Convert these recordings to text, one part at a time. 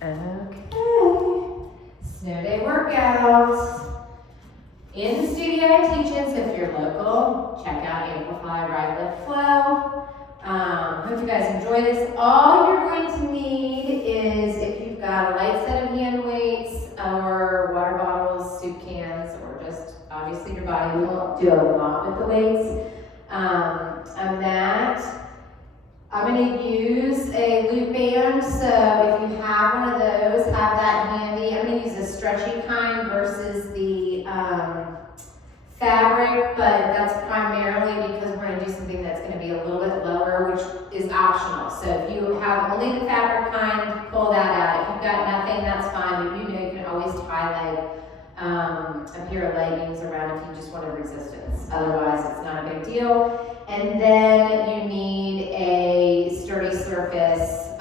Okay. Snow day workouts. In the studio I teach in, so if you're local, check out Amplify Right Lift Flow. Hope you guys enjoy this. All you're going to need is, if you've got a light set of hand weights or water bottles, soup cans, or just obviously your body will do a lot with the weights. A mat. I'm going to use a loop band, so if you have one of those, have that handy. I'm going to use a stretchy kind versus the fabric, but that's primarily because we're going to do something that's going to be a little bit lower, which is optional. So if you have only the fabric kind, pull that out. If you've got nothing, that's fine, but you know you can always tie like a pair of leggings around if you just wanted resistance. Otherwise, it's not a big deal. And then you need a sturdy surface,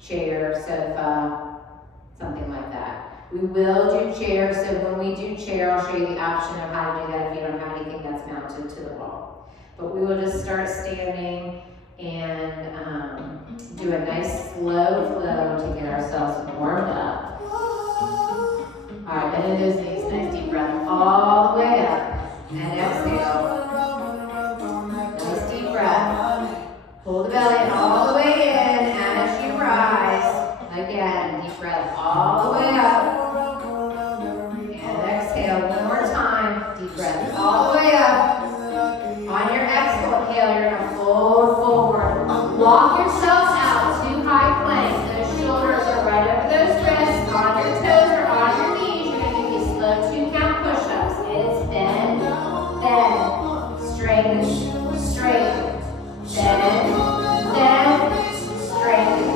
chair, sofa, something like that. We will do chairs, so when we do chair, I'll show you the option of how to do that if you don't have anything that's mounted to the wall. But we will just start standing and do a nice slow flow to get ourselves warmed up. All right, bend those knees, nice deep breath all the way up, and exhale. Nice deep breath. Pull the belly all the way in as you rise. Again, deep breath all the way up. And exhale one more time. Deep breath all the way up. On your exhale, you're gonna fold forward. Walk yourself out to high plank. Those shoulders are right over those wrists, on your toes or on your knees. You're gonna do these slow 2-count push-ups. It's bend, bend, straighten, straighten, bend, bend, straighten,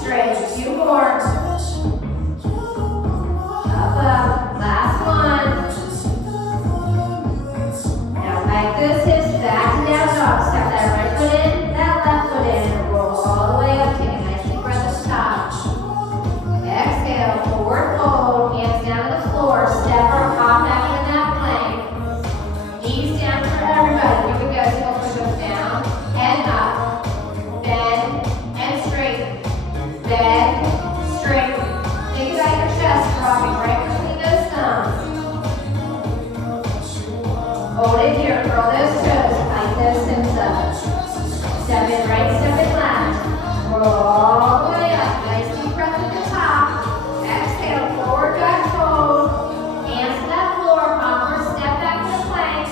straighten. 2 more. Up, last one. Now back those hips, back to down dog. Step that right foot in, that left foot in, and roll all the way up. Take a nice deep breath at the top. Exhale, forward fold, hands down to the floor. Step or hop back in that plank. Knees down for everybody. Here we go. So we'll push us down and up. Bend and straighten. Bend, straighten. Think about your chest dropping right between those thumbs. Hold it here. Curl those toes. Tighten those hips up. Step in right, step in left. Roll all the way up. Nice deep breath at the top. Exhale, forward back fold. Hands to that floor. Upward step back to the plank.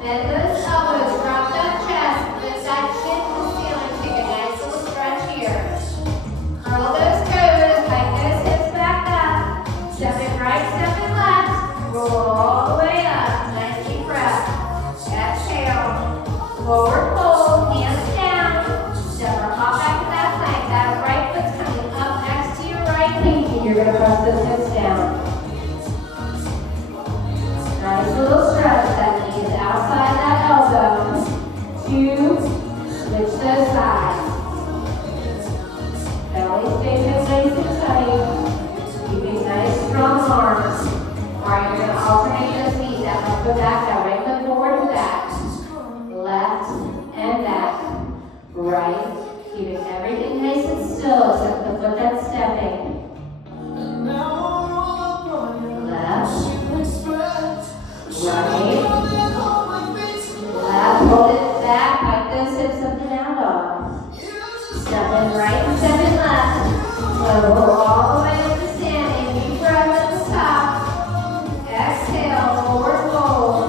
Bend those elbows. Drop that chest. Lift that chin to the ceiling. Take a nice little stretch here. Curl those toes. Tighten those hips back up. Step in right, step in left. Roll all the way up. Nice deep breath. Exhale. Forward fold. Hands down. Step or hop back to that plank. That right foot's coming up next to your right pinky. You're going to press those hips down. Nice little stretch. That knee is outside that elbow. 2. Switch those sides. Belly stays nice and tight. Keeping nice strong arms. Alright, you're going to alternate those knees. That left foot back, that right foot forward and back. Left and back. Right. Keeping everything nice and still except the foot that's stepping. Left. Right. Left. Hold it back. Pike those hips up and down dog. Step in right and step in left. Roll all the way into standing. Deep breath at the top. Exhale, forward fold.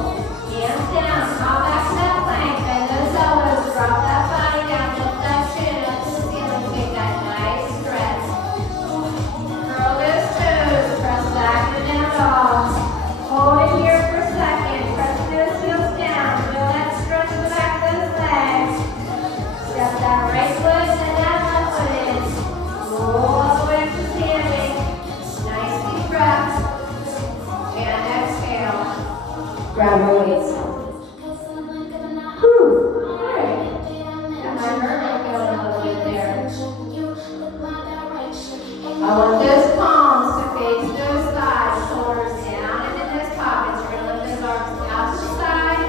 Hands down, hop back to that plank. Bend those elbows, drop that body down, lift that chin up to the ceiling. Take that nice stretch. Curl those toes, press back to down dog. Hold it here for a second. Press those heels down. Feel that stretch in the back of those legs. Step that right foot and that left foot in. Roll all the way to standing. Nice deep breath. And exhale. Grab your weights. Whew. Alright. Got my mermaid going a little bit there. I want those palms to face those thighs, shoulders down and in those pockets. You're going to lift those arms out to the side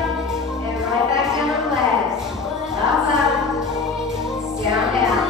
and right back down the legs. Up, up. Down, down.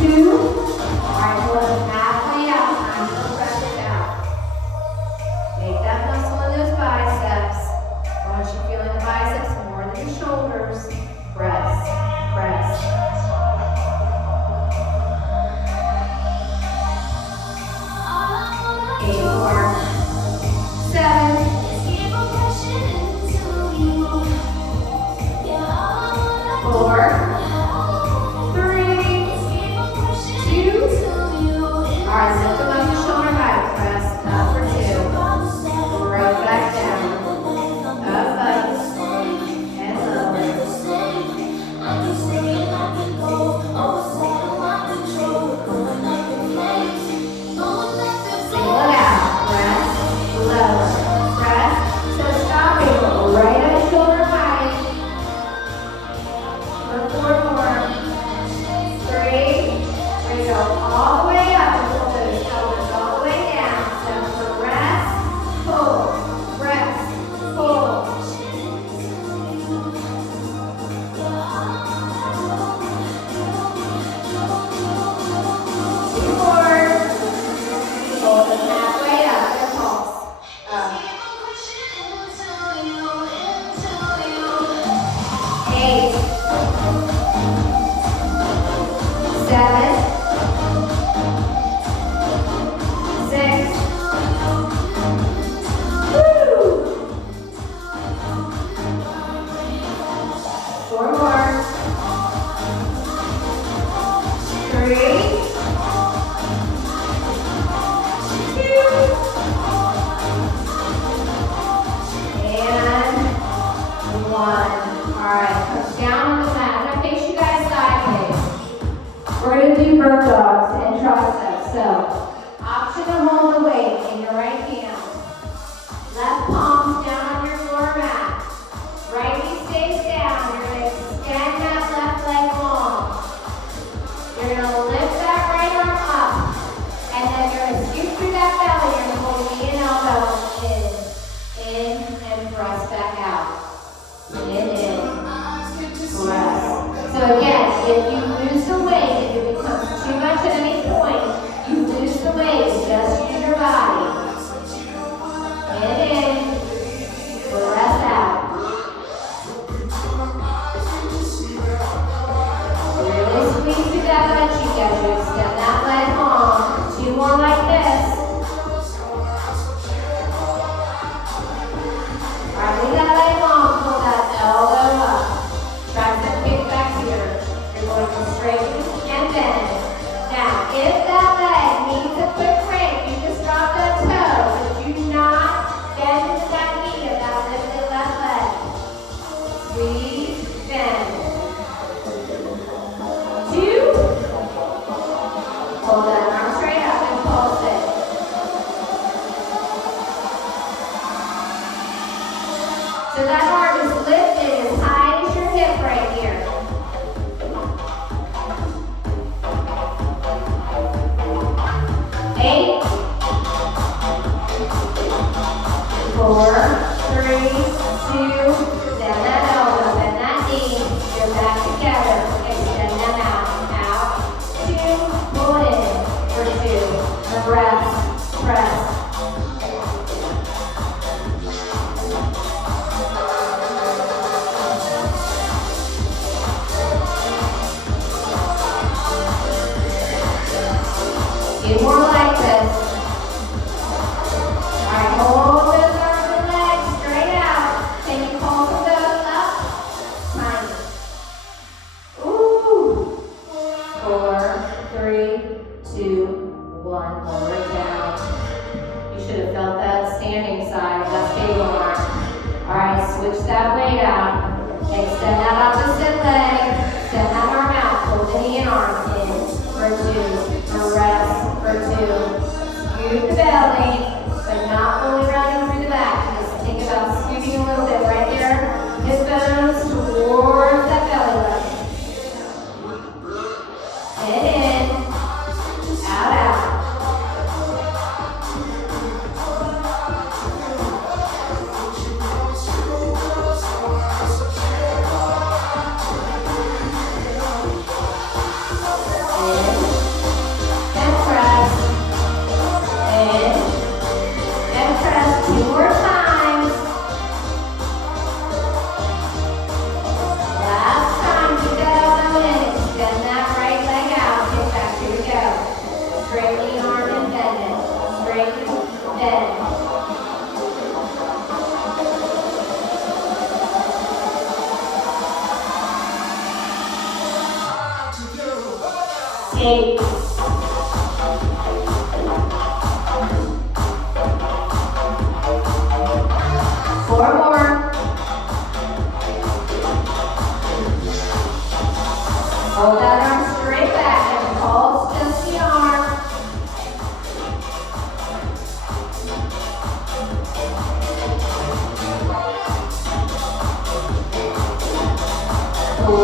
2. All right, pull it halfway out. Time to stretch it out. Make that muscle in those biceps. I want you feeling the biceps more than your shoulders. Press, press. 8 more. 7. 4. 3. 2. All right, lift them up your shoulder height. Press up for 2. Right back down. Up, and lower. Single it out. Press, lower. Press. So stopping right at shoulder height. For 4 more. 3. We go all the way up and pull those shoulders all the way down. So press, pull, press, pull. 2 more. Pull them halfway up and pulse. Up. 8. 7. 6. Woo! 4 more. 3. 2. And 1. All right, come down on the mat. I'm gonna face you guys sideways. We're gonna do bird dogs and triceps. So, option to hold the weight in your right hand. Left palm down on your floor mat. Right knee stays down. You're gonna extend that left leg long. You're gonna lift that right arm up. And then you're gonna scoot through that belly. You're gonna hold knee and elbow in, and press back out. In, press. So again, if you lose the weight, if it becomes too much at any point, you lose the weight, just use your body. In, press out. Really squeeze through that butt cheek as you extend that leg long. 2 more like this. All right, leave that leg long, pull that elbow up. Tricep kick back here. You're going to straighten and bend. Now, if that leg needs a quick break, you just drop that toe, but do not bend into that knee of that lifted left leg. Squeeze, bend. 2. Hold that arm straight up and pulse it. So that arm is lifted as high as your hip right here. 8. 4, 3, 2, bend that elbow, bend that knee. You're back together. Extend them out. 2, pull it in for 2. Press, press. Few more like this. All right, hold those arms and legs straight out. Can you pull those up? Tiny. Ooh. 4, 3, 2, 1. Lower it down. You should have felt that standing side of that stable arm. All right, switch that weight out. Extend that opposite leg. Extend that arm out. Pull the knee and arm in for 2. Rest for 2. Scoot the belly, but not fully rounding through the back. Just think about scooting a little bit right there. Hip bones towards that belly button. In, out, out. 8. 4 more. Hold that arm straight back and pulse just the arm. 4,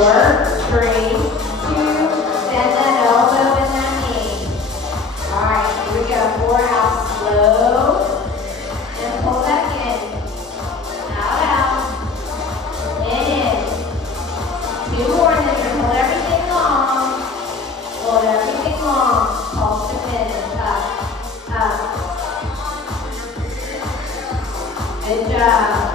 3, 2, bend that elbow and that knee. Alright, here we go. 4 out, slow, and pull back in. Out. In. 2 more, and then you're gonna hold everything long. Hold everything long. Pulse it in. Up. Good job.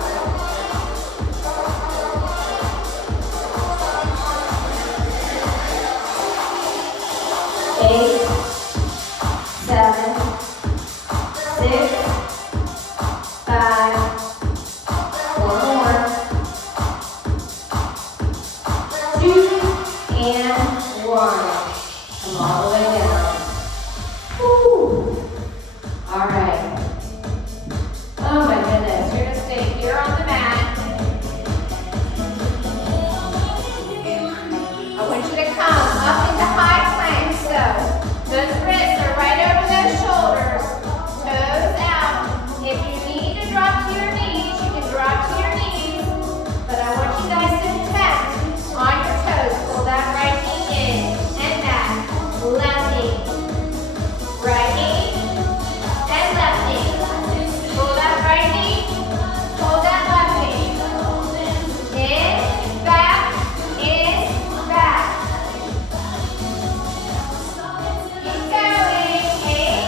8, 7, 6, 5, 4 more, 2, and 1. Come all the way down. Woo. All right. Oh my goodness, you're gonna stay here on the mat. I want you to come up into high plank. So those wrists are right over those shoulders, toes out. If you need to drop to your knees, you can drop to your knees. But I want you guys to tap on your toes. Pull that right knee in and back. Left knee. Right knee and left knee. Pull that right knee. Pull that left knee. In, back, in, back. Keep going. 8,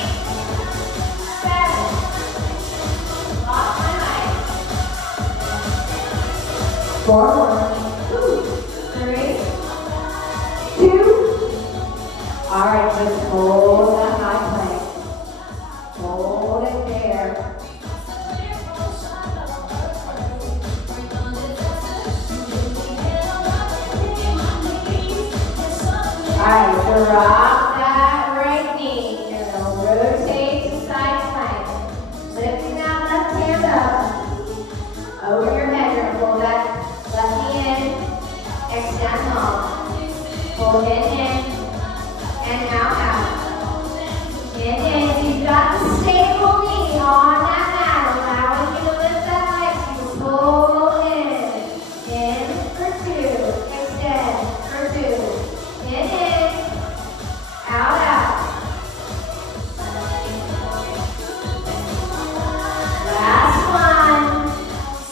7. Lost my mic. 4 more. 3, 2. All right, just hold that high plank. Hold it there. All right, drop that right knee. You're going to rotate to side plank. Lifting that left hand up. Over your head, you're going to pull that left knee in. Extend long. Pull in, and out. In. You've got the stable knee on that mat, allowing you to lift that leg. You pull in for 2. Extend for 2. In. Out. Last one.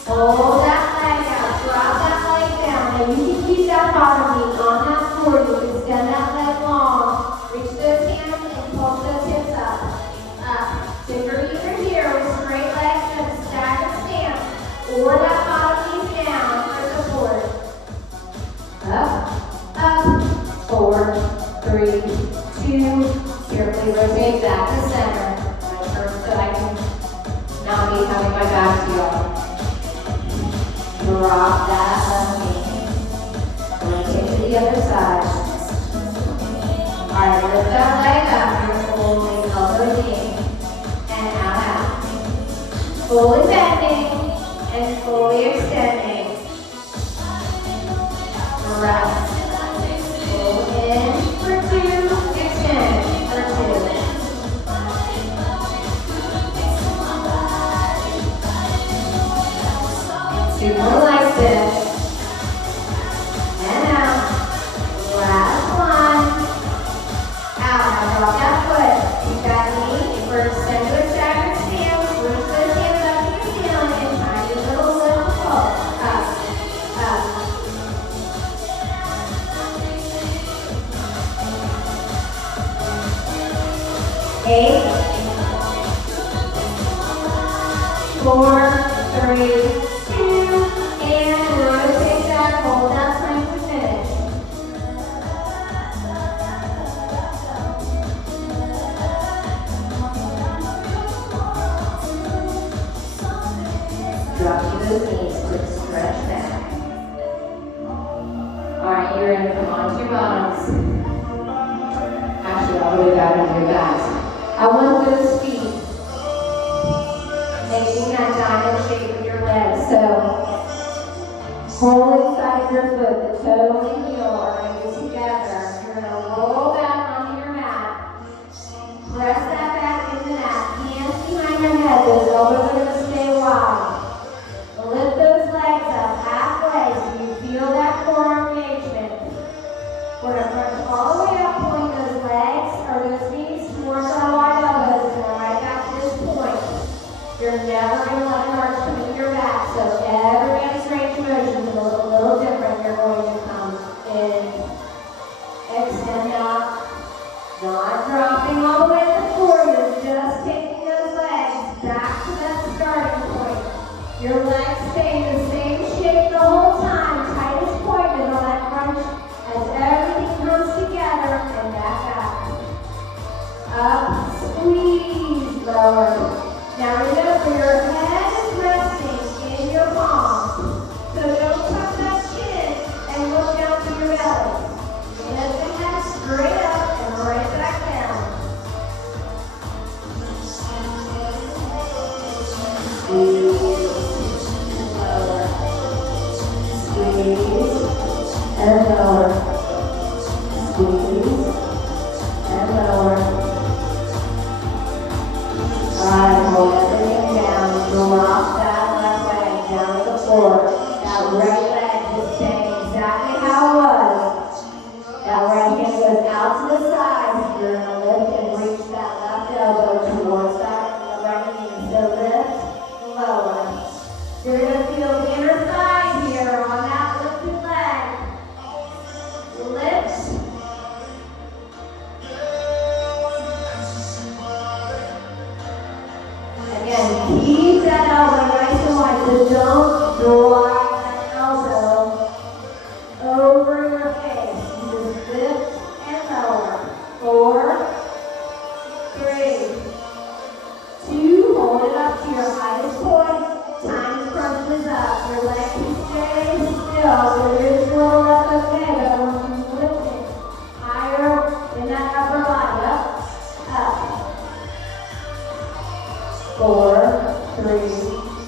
Hold that leg out. Drop that leg down. Now you can keep that bottom knee on that floor. You can extend that leg long. Reach those hands and pull those hips up. So you're either here with straight legs and a staggered stance, or that bottom knee's down for support. Up. 4, 3, 2. Carefully rotate back to center. So I can not be having my back to y'all. Drop that left knee. Rotate to the other side. Alright, lift that leg up. You're holding elbow knee. And out. Fully bending and fully extending. Rest. Pull in for 2. Extend for 2. 2 more like this. And out. Last one. Out. Now drop that foot. Keep that knee for extend to a staggered stance. Reach those hands up to the ceiling and tiny little pull. Up. 8, 4, 3, 2, and rotate that. Hold that plank to finish. Drop to those knees, quick stretch back. All right, you're gonna come onto your bottoms. of your foot, the toe and the heel are going to be together. You're going to roll back onto your mat. Press that back into the mat. Hands behind your head. Those elbows are going to stay wide. Lift those legs up halfway so you feel that core engagement. We're going to crunch all the way up, pulling those legs or those knees towards our wide elbows, and right back to this point. You're never going to let an arch come into your back, so everybody's range of motion is a little different. You're going to come in, extend out, not dropping all the way to the floor. You're just taking those legs back to that starting point. Your legs stay in the same shape the whole time. Tightest point is on that crunch as everything comes together and back up. Up, squeeze, lower. Now remember, your head is resting in your palms. So don't tuck that chin and look down to your belly. Lift the head straight up and right back down. Squeeze, and lower. Squeeze, and lower. Alright, hold everything down. Drop that left leg down to the floor. That right leg is staying exactly how it was. That right hand goes out to the side. You're going to lift and reach that left elbow towards that right knee. So lift, lower. You're going to feel the inner thigh here on that lifted leg. Lift. Again, keep that elbow nice and wide, so don't drive that elbow over your face. You just lift and lower. 4, 3, 2, hold it up to your highest point. Time crunches up. Your leg can stay still. There is a little left okay, but I want you to lift it higher in that upper body. Up. 4, 3,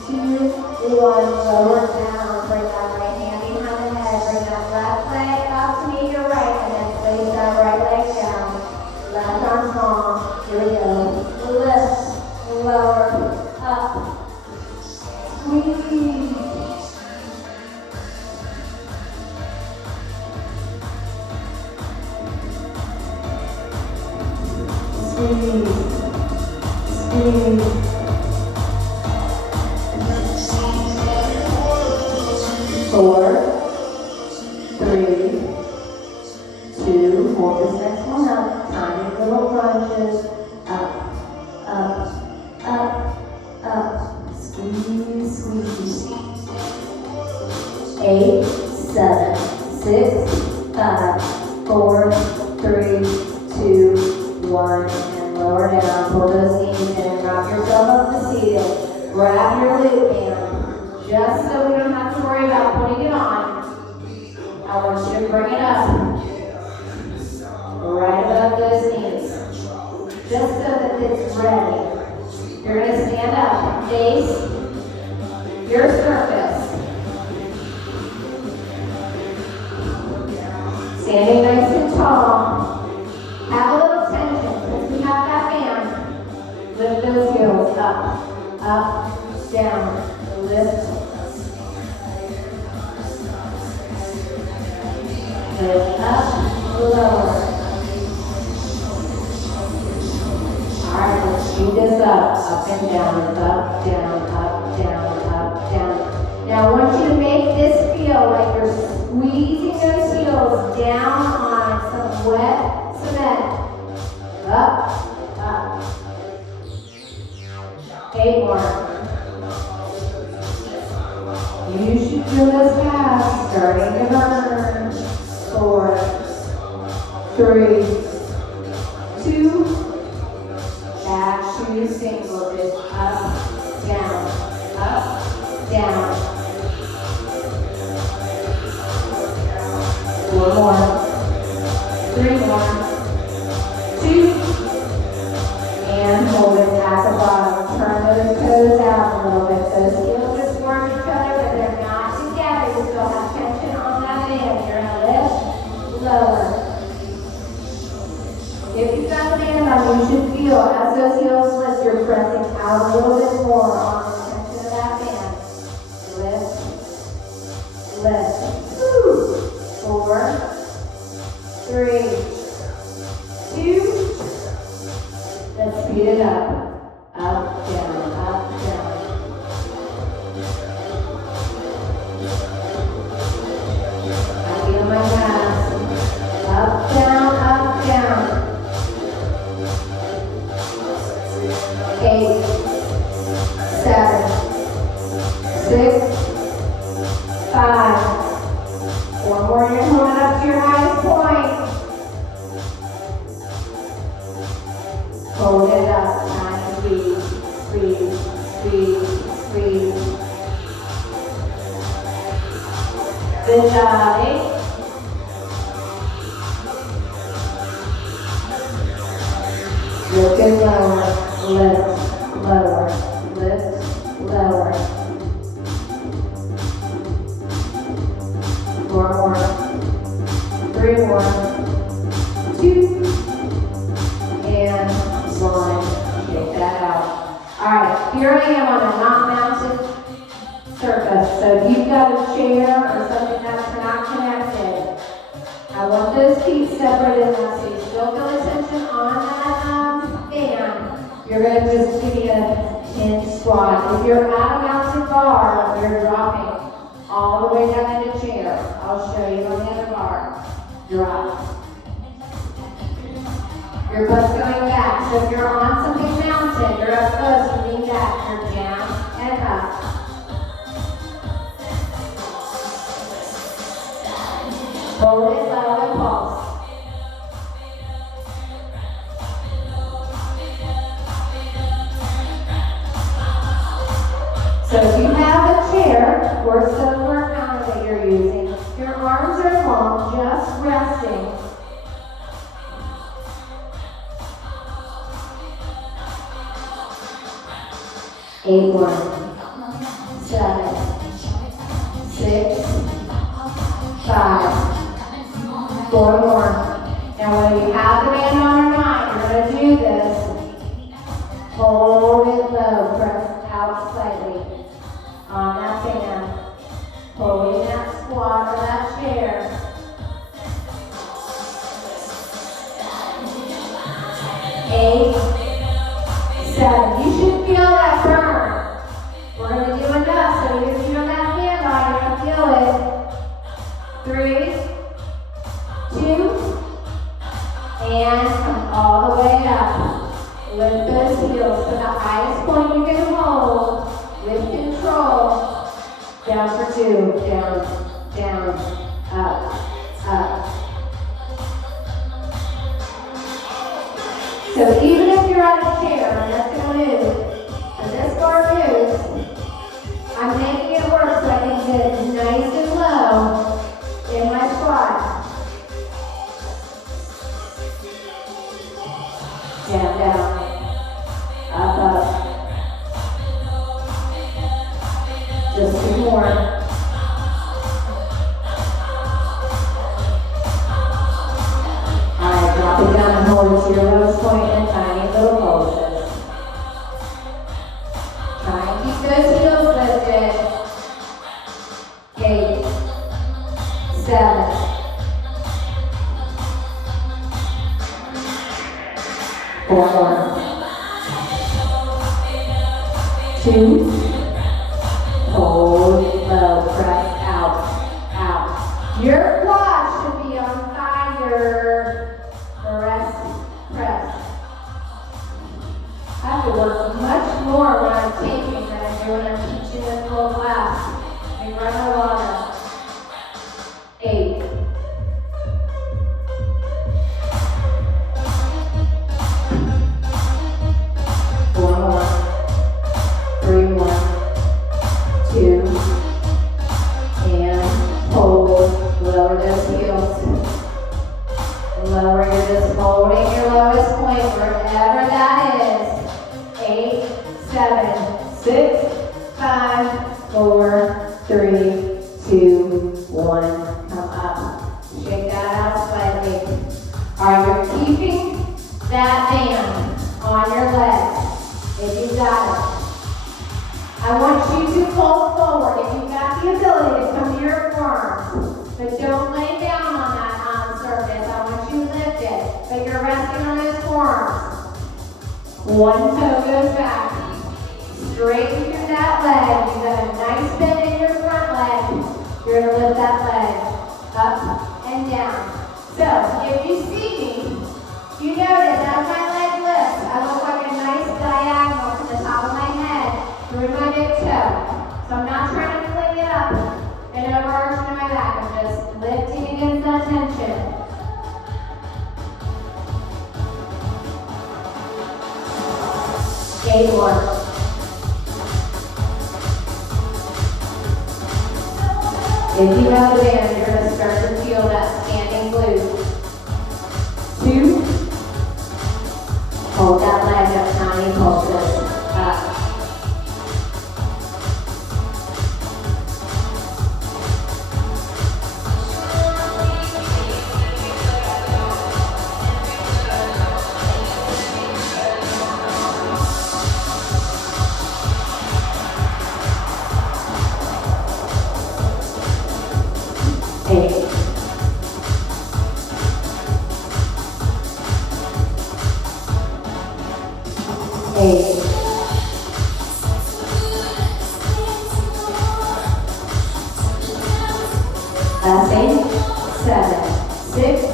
2, 1. Lower down. Bring that right hand behind the head. Bring that left leg up to meet your right, and then place that right leg down. Left arm long. Here we go. Lift, lower, up. Squeeze. Squeeze. 4, 3, 2, hold this next one up. Tiny little crunches. Up, up, up, up. Squeeze, squeeze. 8, 7, 6, 5, 4, 3, 2, 1, and lower down. Pull those knees in and wrap yourself up to seated. Grab your loop band, just so we don't have to worry about putting it on. I want you to bring it up, right above those knees, just so that it's ready. You're going to stand up, face your surface. Standing nice and tall. Have a little tension since we have that band. Lift those heels up, down, lift. Lift up, lower. Alright, let's speed this up and down, up, down, up, down, up, down. Now I want you to make this feel like you're squeezing those heels down on some wet cement. Up. 8 more. You should feel those calves starting to burn. 4, 3, 2, back to single, just up, down, down. 4 more, 3 more, 2, and hold it at the bottom. Turn those toes out a little bit. Those heels just form each other, but they're not together. You still have tension on that you should feel as those heels lift, you're pressing out a little bit more on the tension of that band. Lift, lift. Woo. 4, 3, 2. Let's speed it up. Up, down, up, down. I feel my calves. Up, down, up, down. 8, 7, 6, 5. 4 more, you're coming up to your highest point. Hold it up, and squeeze, squeeze, squeeze, squeeze. Good job, 8. Lift and lower, lift, lower, lift, lower. 4 more, 3 more, 2, and 1. Shake that out. Alright, here I am on a not mounted surface. So if you've got a chair or something that's not connected, I want those feet separated enough so you still feel the tension on that band. You're going to just give me a hinge squat. If you're at a mounted bar, you're dropping all the way down into chair. I'll show you on the other bar. Drop. Your butt's going back. So if you're on something mounted, you're up close, you lean back. You're down and up. Hold it low and pulse. So if you have a chair or sofa counter that you're using, your arms are long, just resting. Eight more, 7, 6, 5, 4 more. Now when you have the band on your mind, you're going to do this. Hold it low, press out slightly on that band. Holding that squat or that chair. 8, 7. You should feel that burn. We're going to do enough so if you don't have hand on, you're going to feel it. 3, 2, and come all the way up. Lift those heels to the highest point you can hold with control. Down for 2, down, down, up, up. So even if you're on a chair and that's going to move, and this bar moves, I'm making it work so I can get nice and low in my squat. Down, down, up, up. Just 2 more. Alright, drop it down and hold it to your lowest point in tiny little pulses. Try and keep those heels lifted. 8, 7. 4 more. 2. Hold it low, press out, out. Your quad should be on fire. Press. I have to work much more when I'm taking than I do when I'm teaching this whole class. I run a lot. 8. 4 more. 3 more. 2, and hold, lower those heels. Lower, you're just holding your lowest point wherever that is. 8, 7, 6, 5, 4, 3, 2, 1. Come up. Shake that out slightly. Alright, you're keeping that band on your leg. If you've got it. I want you to fold forward if you've got the ability to come to your forearms. But don't lay down on that surface. I want you to lift it. But you're resting on those forearms. One toe goes back. Straighten through that leg. You've got a nice bend in your front leg. You're going to lift that leg up and down. So, if you see me, you notice as my leg lifts, I look like a nice diagonal to the top of my head through my big toe. So I'm not trying to fling it up and overarch to my back. I'm just lifting against that tension. Eight more. If you have the band, you're going to start to feel that standing glute. 2. Hold that leg up, tiny pulses. Up. 8. 8. Last 8. 7. 6.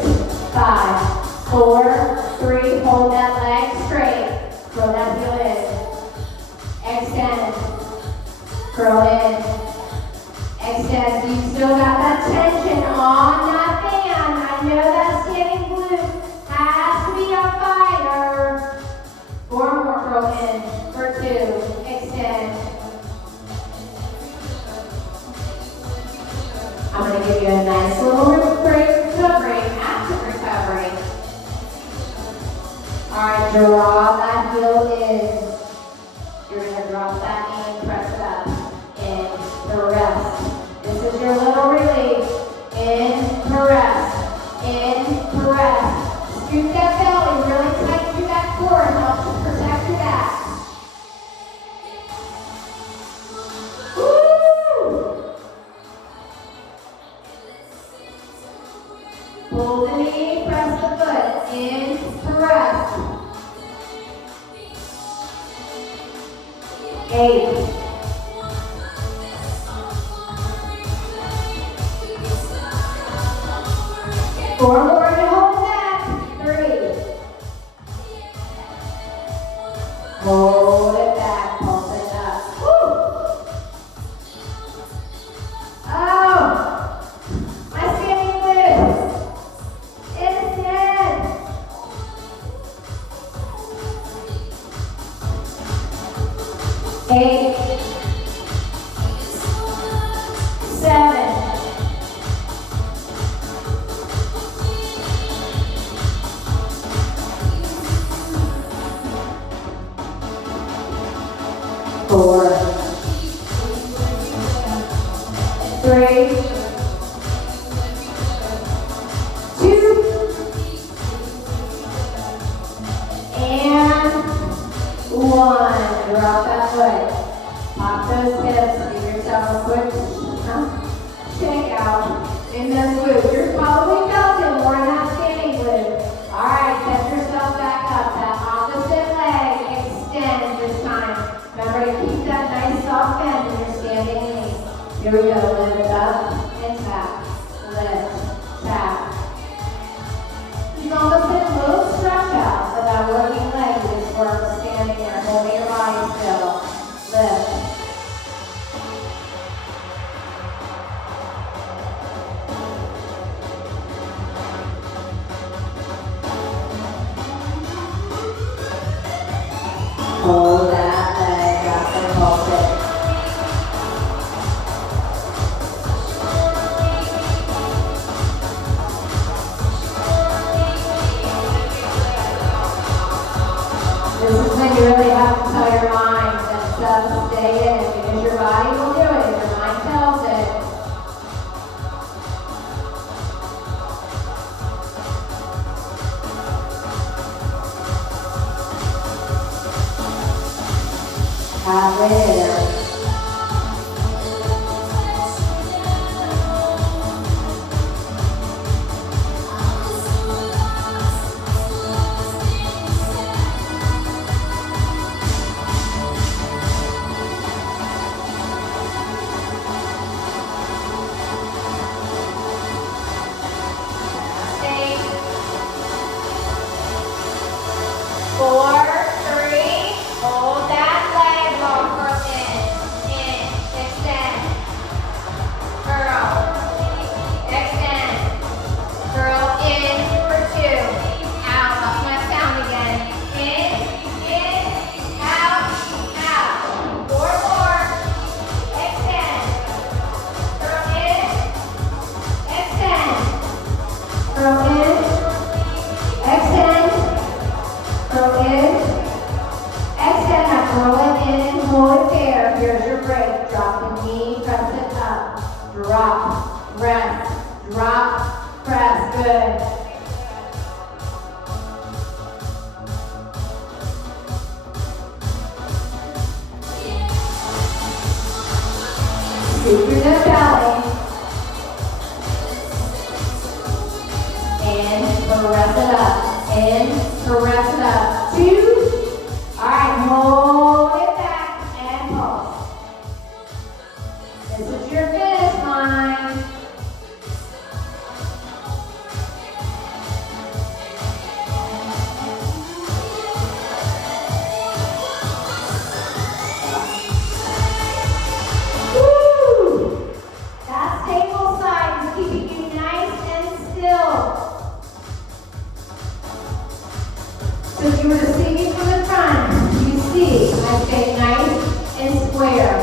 5. 4. 3. Hold that leg straight. Throw that heel in. Extend. Curl in. Extend. You still got that tension on that band. I know that standing glute has to be on fire. 4 more. Curl in for 2. Extend. I'm going to give you a nice little break recovery, active recovery. Alright, draw that heel in. You're going to drop that knee and press it up. In the rest. This is your little relief. In the rest. In the rest. Scoop that belly really tight through that core and help to protect your back. Pull the knee, press the foot, in to rest. 8. 4 more to hold back. 3. Hold it back, pulse it up. Woo! Oh! My standing glute. It's dead. 8. 7. 4. 3. 2. And 1. Drop that foot. Pop those hips. Give yourself a quick shake out in those glutes. You're probably felt it more in that standing glute. Alright, set yourself back up. That opposite leg extends this time. Remember to keep that nice soft bend in your standing knee. Here we go. Lift up and tap. Lift, tap. You can almost get a little stretch out for that working leg. You just work standing there, holding your body still. Lift. Hold that leg up and pulse it. This is when you really have to tell your mind that stuff stay in because your body will do it if your mind tells it. halfway there. Four, three, hold that leg long curl in, extend, curl, extend, curl in for two, out, lost my sound again, in, out, four more, extend, curl in, extend, curl in, extend, curl in, extend, now curl it in and hold it there. Here's your break. Drop the knee, press it up. Drop, rest, drop, press. Good. Scoop through the belly. And press it up. And press it up. Two. All right, hold it back and pulse. This is your finish line. Woo! That stable side is keeping you nice and still. So if you were to see me from the front, you see I stay nice and square.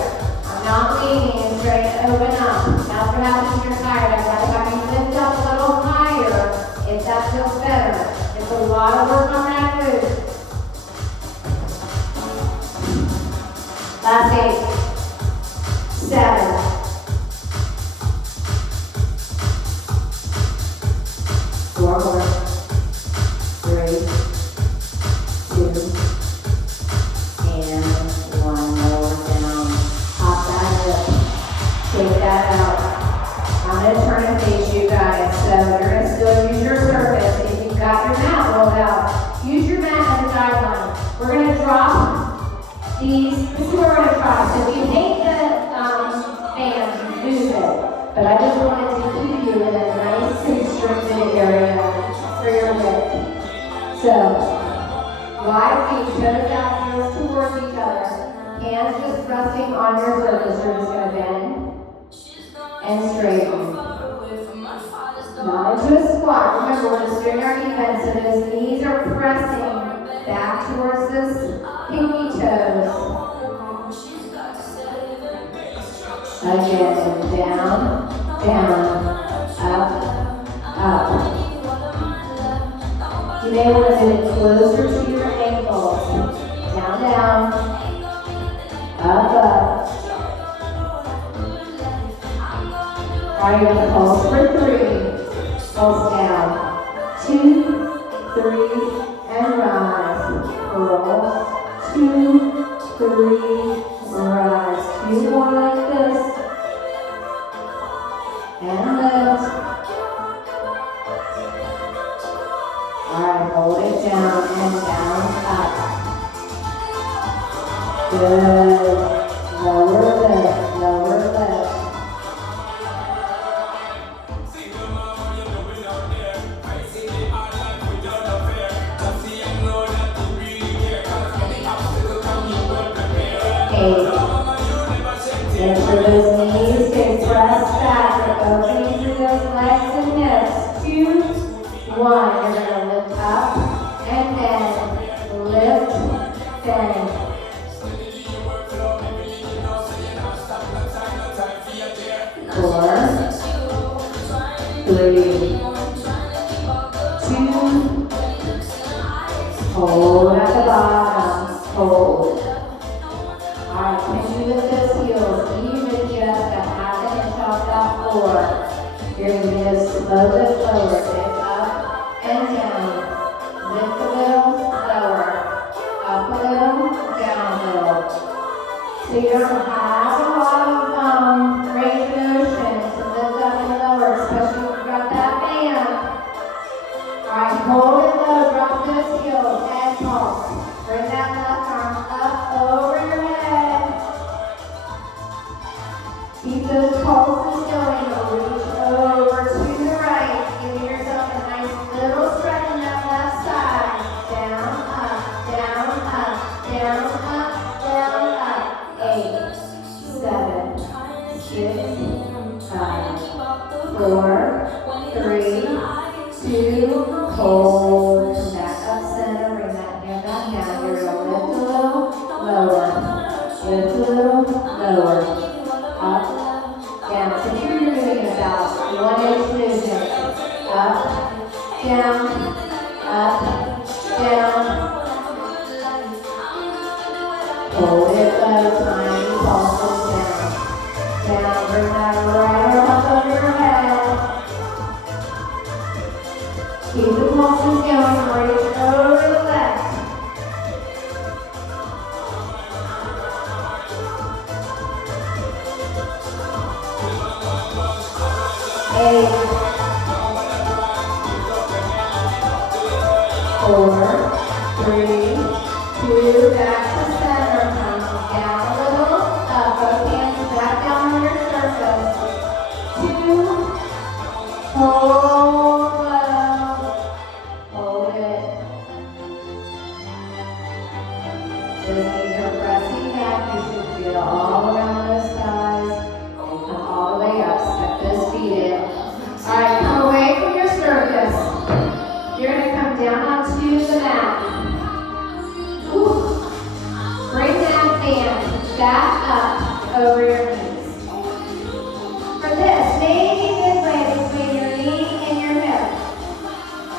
I'm not leaning and trying to open up. That's what happens when you're tired. I'd rather have you lift up a little higher if that feels better. It's a lot of work on that glute. Last 8, 7, 4 more, 3, 2, and 1 more down. Pop that up. Take that out. I'm going to turn and face you guys. So you're going to still use your surface. If you've got your mat rolled out, use your mat as a guideline. We're going to drop these. This is what we're going to try. So if you hate the band, use it. But I just wanted to keep you in a nice constricted area for your width. So wide feet, toes out, heels towards each other. Hands just resting on your surface. You're just going to bend and straighten. Not into a squat. Remember, we're just doing our defense, so those knees are pressing back towards those pinky toes. Again, down, down, up, up. You may want to move it closer to your ankles. Down, down, up, up. All right, you're going to pulse for 3. Pulse down. 2, 3, and rise. Roll. 2, 3, rise. 2 more like this. And lift. All right, hold it down and down, up. Good. Lower lift, lower lift. Make sure those knees stay pressed back. You're opening through those legs and hips. 2, 1. You're going to lift up and then lift, bend. 4, 3, 2. Hold at the bottom. Hold. Alright, can you lift those heels even just a half an inch off that floor? You're going to just slow lift over. Lift up and down. Lift a little, lower. Up a little, down a little. don't have a lot of range of motion to lift up and lower, especially if you've got that band. Alright, hold it low, drop those heels, head pulse. Bring that left arm up over your head. Keep those pulses going. Reach over to the right. Give yourself a nice little stretch in that left side. Down, up, down, up, down, up, down, up. 8, 7, 6, 5, 4, 3, 2, hold. Come back up center. Bring that hand back down. You're going to lift a little, lower. Lift a little, lower. Up, down. So here you're doing about 1 inch movement. Up, down, down. Hold it low, tiny pulses down. Down, bring that right arm up over your head. Keep the pulses going, reach over the left. 8, 4, 3, 2, back to center. Come down a little, up, both hands back down on your surface. 2, hold low, hold it. Those knees are pressing back. You should feel all around those thighs and come all the way up. Step those feet in. Alright, come away from your circus. You're going to come down onto the mat. Ooh. Bring that band back up over your knees. For this, maybe midway between your knee and your hip.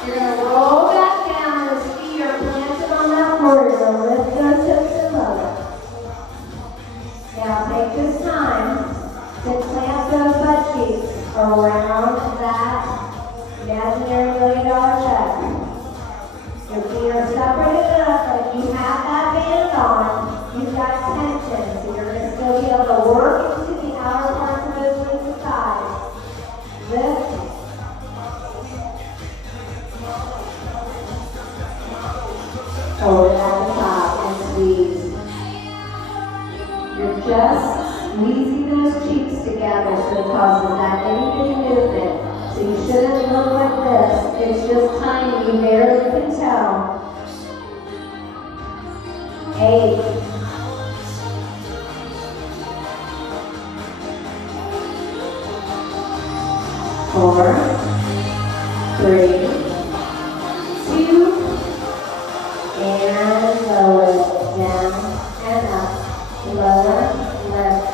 You're going to roll back down. Those feet are planted on that floor. You're going to lift those hips and lower. Now take this time to plant those butt cheeks around that imaginary $1 million check. Your feet are separated enough that if you have that band on, you've got tension, so you're going to still be able to work into the outer parts of those glutes and thighs. Lift. Hold it at the top and squeeze. You're just squeezing those cheeks together so it causes that itty bitty movement. So you shouldn't look like this. It's just tiny. You barely can tell. 8, 4, 3, 2, and lower it down and up. Lower, lift.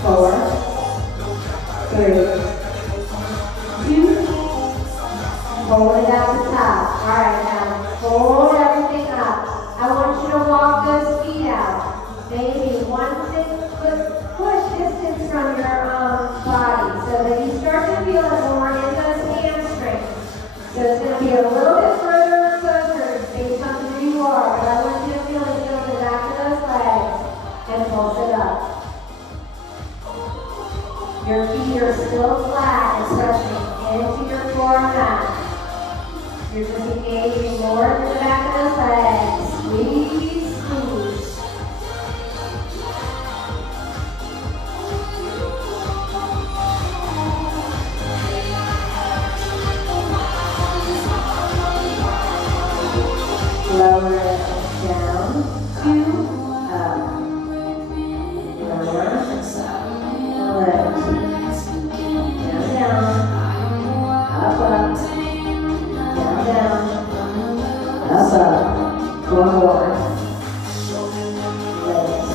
4, 3, 2, hold it at the top. Alright, now hold everything up. I want you to walk those feet out. Maybe 1 foot distance from your body so that you start to feel it more in those hamstrings. So it's going to be a little bit further and closer based on who you are, but I want you to feel it in the back of those legs and pulse it up. Your feet are still flat and stretching into your floor mat. You're just engaging more into the back of those legs. Squeeze, squeeze. Lower it down, 2, up. Lower, lift. Down, down. Up, up. Down, down. Up, up. 1 more. Lift.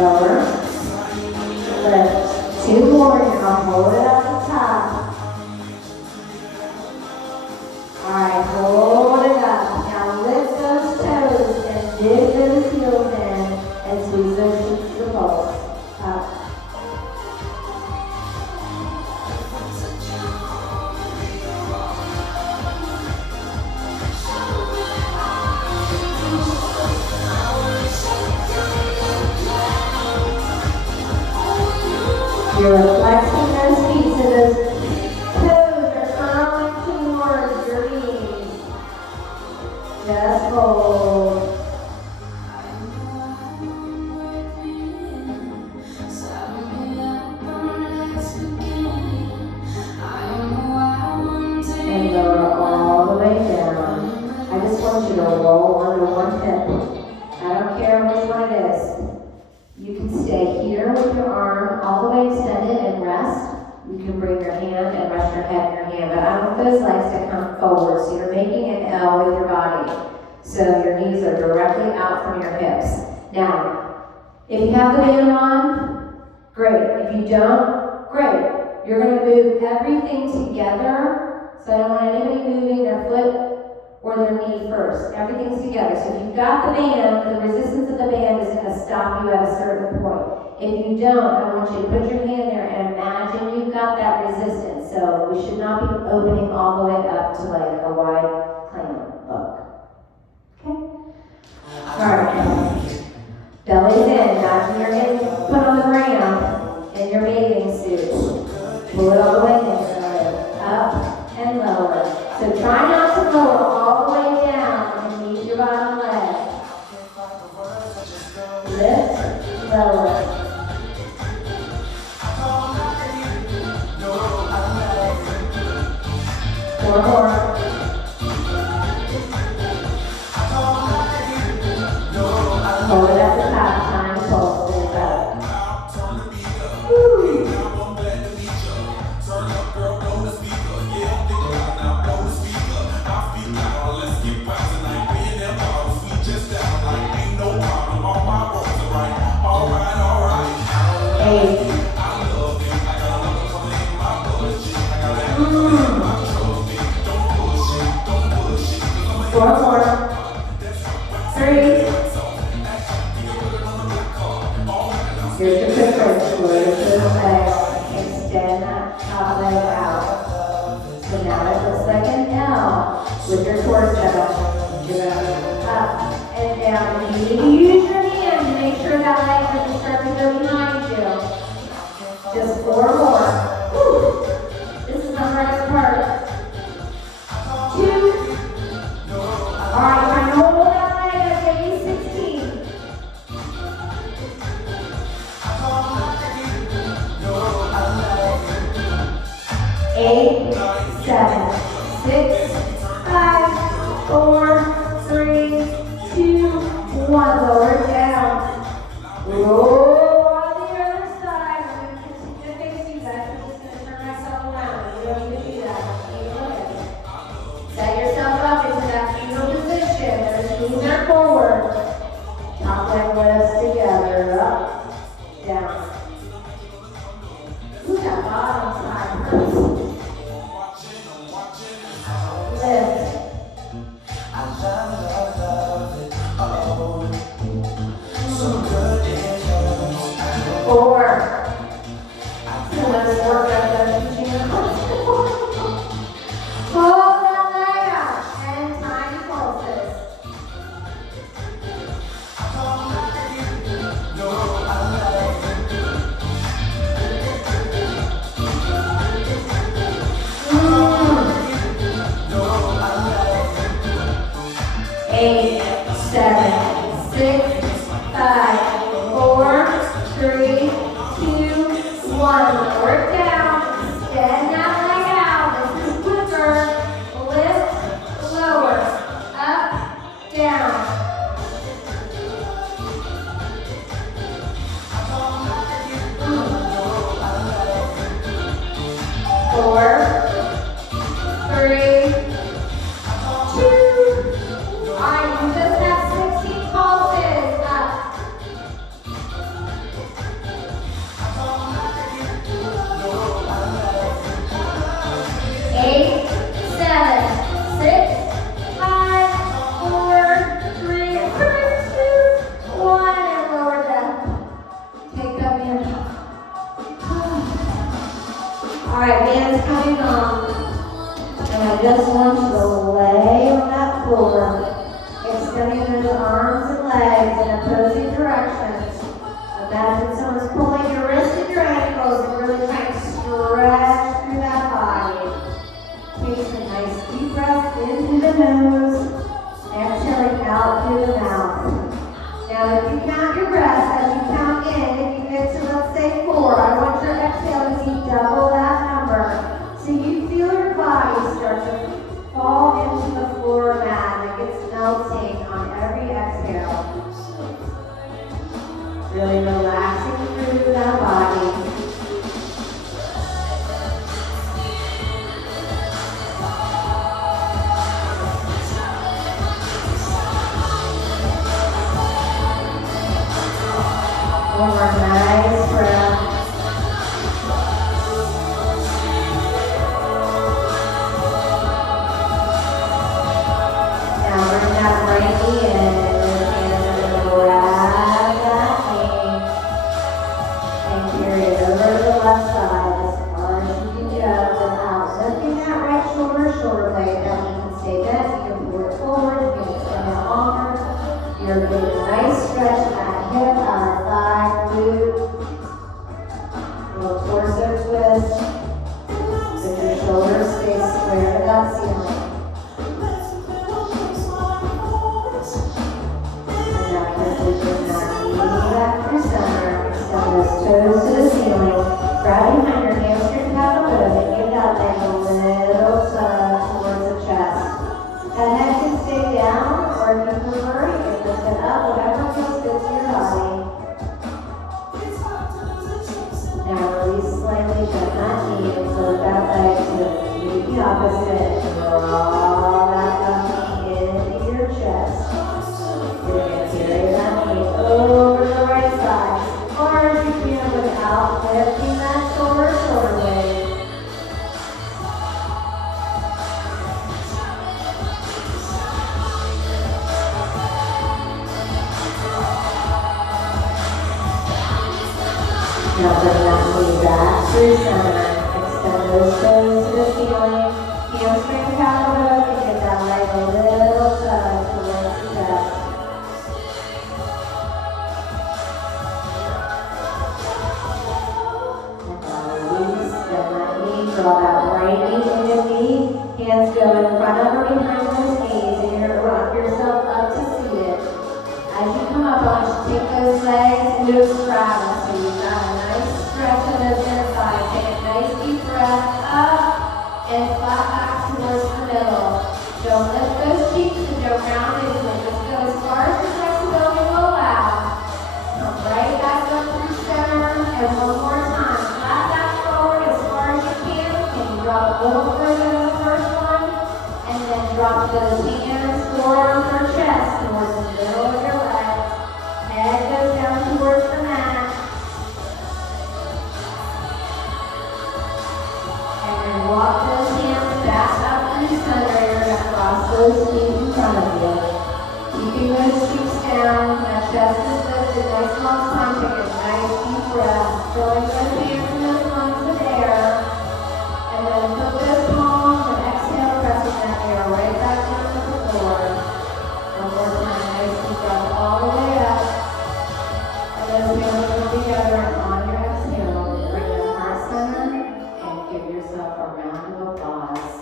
Lower. Lift. 2 more. Now hold it at the top. Alright, hold it up. Now lift You're flexing those feet so those toes are curling towards your knees. Just hold. And lower all the way down. I just want you to roll under one hip. I don't care which one it is. You can stay here with your arm all the way extended and rest. You can bring your hand and rest your head in your hand, but I want those legs to come forward. So you're making an L with your body. So your knees are directly out from your hips. Now, if you have the band on, great. If you don't, great. You're going to move everything together. So I don't want anybody moving their foot or their knee first. Everything's together. So if you've got the band, the resistance of the band is going to stop you at a certain point. If you don't, I want you to put your hand there and imagine you've got that resistance. So we should not be opening all the way up to like a wide clam look. Okay? Alright. Belly's in. Imagine you're getting put on the ground in your bathing suit. Pull it all the way in. Up and lower. So try not to lower all the way down and meet your bottom leg. Lift, lower. Four more. Hold it at the top. Time pulses up. Woo. Four more. Three. Here's your quick break. Lift the leg. Extend that top leg out. So now it looks like an L with your torso. You're up and down. You need to use your hand to make sure that leg doesn't start to go behind you. Just four more. Woo. This is the hardest part. Two. Alright, try to hold that leg at maybe 16. 8, 7, 6, 5, 4, 3, 2, 1. Lower it down. Roll on the other side. I'm going to continue to face you guys. I'm just going to turn myself around. You don't need to do that. Set yourself up into that fetal position. Those knees are forward. Top leg lifts together. Up, down. Ooh, that bottom side hurts. Lift. Four. So let's work out that teaching. Hold that leg out and tiny pulses. 8, 7, 6, 5, 4, 3, 2, 1. Lower it down. Extend that leg out. This is quicker. Lift, lower, up, down. 4, 3, 2. Alright, you just have 16 pulses. Up. 8, 7, 6, 5, 4, 3, 2, 1, and lower them. Take that man. Alright, band's coming on. And I just want you to lay on that floor, extending those arms and legs in opposing directions. Imagine someone's pulling your wrists and your ankles and really nose, exhaling out through the mouth. Now, if you count your breaths as you count in, if you get to, let's say, 4, I want your exhale to be double that number. So you feel your body start to fall into the floor mat and it gets melting on every exhale. Really relaxing through that body. One more nice breath. Now bring that right knee in and grab that knee and carry it over to the left side as far as you can go without lifting that right shoulder blade. Now you can stay bent, you can pull it forward, you can extend it longer. You're getting a nice stretch in that hip, our thigh, glute, little torso twist. So your shoulders stay square to that ceiling. And now quickly bring that knee back through center. Extend those toes to the ceiling. Grab behind your hamstring pad a little bit. Give that leg a little tug towards the chest. That head can stay down, or if you prefer, you can lift it up, whatever feels good to your body. Now release slightly, bend that knee, and float that leg to the opposite. Draw that knee into your chest. You're going to carry that knee over the right side, as far as you can without lifting that shoulder blade. Now bring that knee back through center. Extend those toes to the ceiling. Hamstring pad a little bit. Get that leg a little tug towards the chest. And now release. Bend that knee. Draw that right knee into the knee. Hands go in front of or behind those knees. And you're going to rock yourself up to seated. As you come up, I want you to take those legs and do a straddle. So you've got a nice stretch of those inner thighs. Take a nice deep breath up and flat back towards the middle. Don't lift those cheeks and don't round into it. Just go as far as your flexibility will allow. Come right back up through center. And one more time. Flat back forward as far as you can. Can you drop a little further than the first one? And then drop those hands, forearms or chest towards the middle of your legs. Head goes down towards the mat. And then walk those hands back up through center. You're going to cross those knees in front of you. Keeping those cheeks down. That chest is lifted. Nice long time. Take a nice deep breath. Filling those hands and those lungs with air. And then put those palms and exhale, pressing that air right back down to the floor. One more time. Nice deep breath all the way up. And those hands come together and on your exhale, bring them heart center and give yourself a round of applause.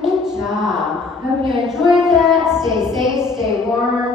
Good job. Hope you enjoyed that. Stay safe, stay warm.